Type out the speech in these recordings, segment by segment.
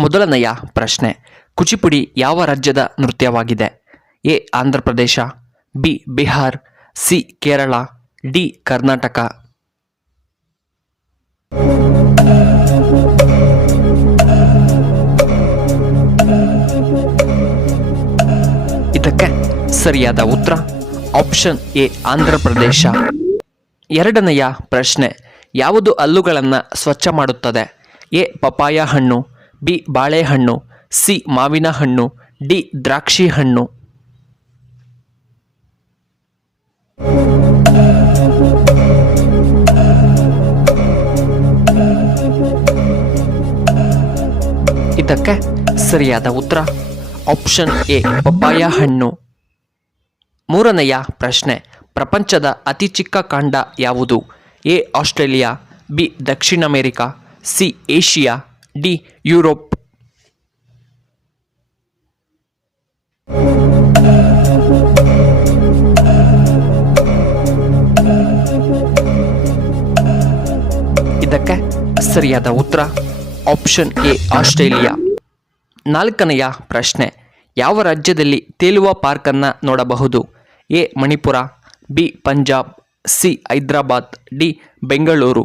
ಮೊದಲನೆಯ ಪ್ರಶ್ನೆ, ಕುಚಿಪುಡಿ ಯಾವ ರಾಜ್ಯದ ನೃತ್ಯವಾಗಿದೆ? A Andhra Pradesh, B Bihar, C Kerala, D Karnataka. ಇದಕ್ಕೆ ಸರಿಯಾದ ಉತ್ತರ ಆಪ್ಷನ್ ಎ ಆಂಧ್ರ ಪ್ರದೇಶ. ಎರಡನೆಯ ಪ್ರಶ್ನೆ, ಯಾವುದು ಹಲ್ಲುಗಳನ್ನು ಸ್ವಚ್ಛ ಮಾಡುತ್ತದೆ? ಎ ಪಪಾಯ ಹಣ್ಣು, ಬಿ ಬಾಳೆಹಣ್ಣು, ಸಿ ಮಾವಿನ ಹಣ್ಣು, ಡಿ ದ್ರಾಕ್ಷಿ ಹಣ್ಣು. ಇದಕ್ಕೆ ಸರಿಯಾದ ಉತ್ತರ ಆಪ್ಷನ್ ಎ ಪಪಾಯ ಹಣ್ಣು. ಮೂರನೆಯ ಪ್ರಶ್ನೆ, ಪ್ರಪಂಚದ ಅತಿ ಚಿಕ್ಕ ಖಂಡ ಯಾವುದು? A Australia, B Dakshina America, C Asia, D Europe. ಇದಕ್ಕೆ ಸರಿಯಾದ ಉತ್ತರ ಆಪ್ಷನ್ ಎ ಆಸ್ಟ್ರೇಲಿಯಾ. ನಾಲ್ಕನೆಯ ಪ್ರಶ್ನೆ, ಯಾವ ರಾಜ್ಯದಲ್ಲಿ ತೇಲುವ ಪಾರ್ಕನ್ನು ನೋಡಬಹುದು? A Manipur, B Punjab, C Hyderabad, D Bengaluru.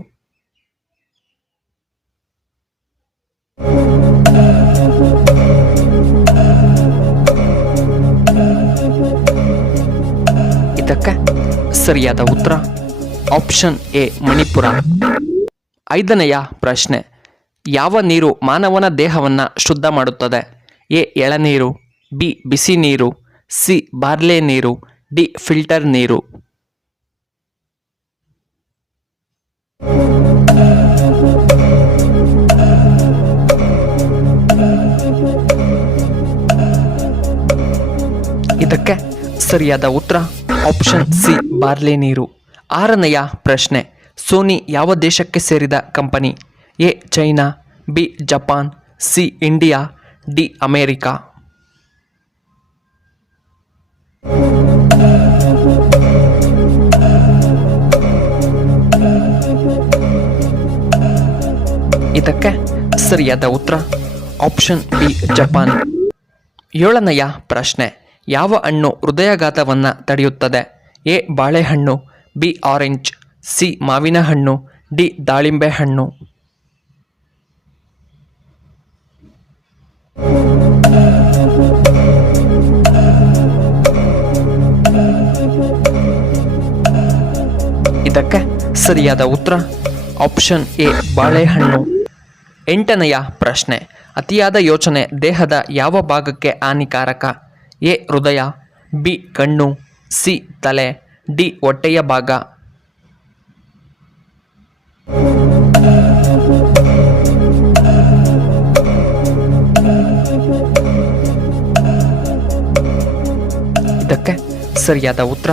ಇದಕ್ಕೆ ಸರಿಯಾದ ಉತ್ತರ ಆಪ್ಷನ್ ಎ ಮಣಿಪುರ. ಐದನೆಯ ಪ್ರಶ್ನೆ, ಯಾವ ನೀರು ಮಾನವನ ದೇಹವನ್ನು ಶುದ್ಧ ಮಾಡುತ್ತದೆ? ಎ ಎಳನೀರು, ಬಿ ಬಿಸಿ ನೀರು, ಸಿ ಬಾರ್ಲೆ ನೀರು, ಡಿ ಫಿಲ್ಟರ್ ನೀರು. ಇದಕ್ಕೆ ಸರಿಯಾದ ಉತ್ತರ ಆಪ್ಷನ್ ಸಿ ಬಾರ್ಲೆ ನೀರು. ಆರನೆಯ ಪ್ರಶ್ನೆ, ಸೋನಿ ಯಾವ ದೇಶಕ್ಕೆ ಸೇರಿದ company? A China, B Japan, C India, D America. ಇದಕ್ಕೆ ಸರಿಯಾದ ಉತ್ತರ ಆಪ್ಷನ್ ಬಿ ಜಪಾನ್. ಏಳನೆಯ ಪ್ರಶ್ನೆ, ಯಾವ ಹಣ್ಣು ಹೃದಯಾಘಾತವನ್ನು ತಡೆಯುತ್ತದೆ? ಎ ಬಾಳೆಹಣ್ಣು, ಬಿ ಆರೆಂಜ್, ಸಿ ಮಾವಿನ ಹಣ್ಣು, ಡಿ ದಾಳಿಂಬೆ ಹಣ್ಣು. ಇದಕ್ಕೆ ಸರಿಯಾದ ಉತ್ತರ ಆಪ್ಷನ್ ಎ ಬಾಳೆಹಣ್ಣು. ಎಂಟನೆಯ ಪ್ರಶ್ನೆ, ಅತಿಯಾದ ಯೋಚನೆ ದೇಹದ ಯಾವ ಭಾಗಕ್ಕೆ ಹಾನಿಕಾರಕ? ಎ ಹೃದಯ, ಬಿ ಕಣ್ಣು, ಸಿ ತಲೆ, ಡಿ ಹೊಟ್ಟೆಯ ಭಾಗ. ಇದಕ್ಕೆ ಸರಿಯಾದ ಉತ್ತರ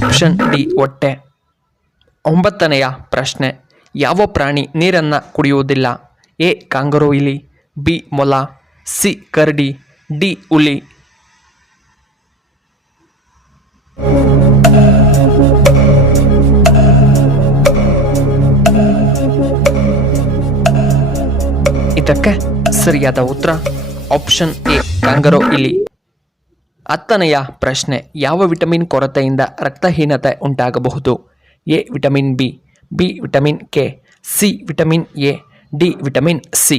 ಆಪ್ಷನ್ ಡಿ ಹೊಟ್ಟೆ. ಒಂಬತ್ತನೆಯ ಪ್ರಶ್ನೆ, ಯಾವ ಪ್ರಾಣಿ ನೀರನ್ನು ಕುಡಿಯುವುದಿಲ್ಲ? ಎ ಕಾಂಗರೂ ಇಲಿ, ಬಿ ಮೊಲ, ಸಿ ಕರಡಿ, ಡಿ ಹುಲಿ. ಇದಕ್ಕೆ ಸರಿಯಾದ ಉತ್ತರ ಆಪ್ಷನ್ ಎ ಕಾಂಗರೂ ಇಲಿ. ಹತ್ತನೆಯ ಪ್ರಶ್ನೆ, ಯಾವ ವಿಟಮಿನ್ ಕೊರತೆಯಿಂದ ರಕ್ತಹೀನತೆ ಉಂಟಾಗಬಹುದು? A vitamin B, B vitamin K, C vitamin A, D vitamin C.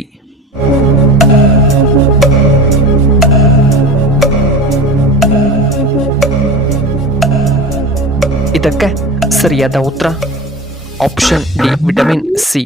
ಇದಕ್ಕೆ ಸರಿಯಾದ ಉತ್ತರ ಆಪ್ಷನ್ ಡಿ ವಿಟಮಿನ್ ಸಿ.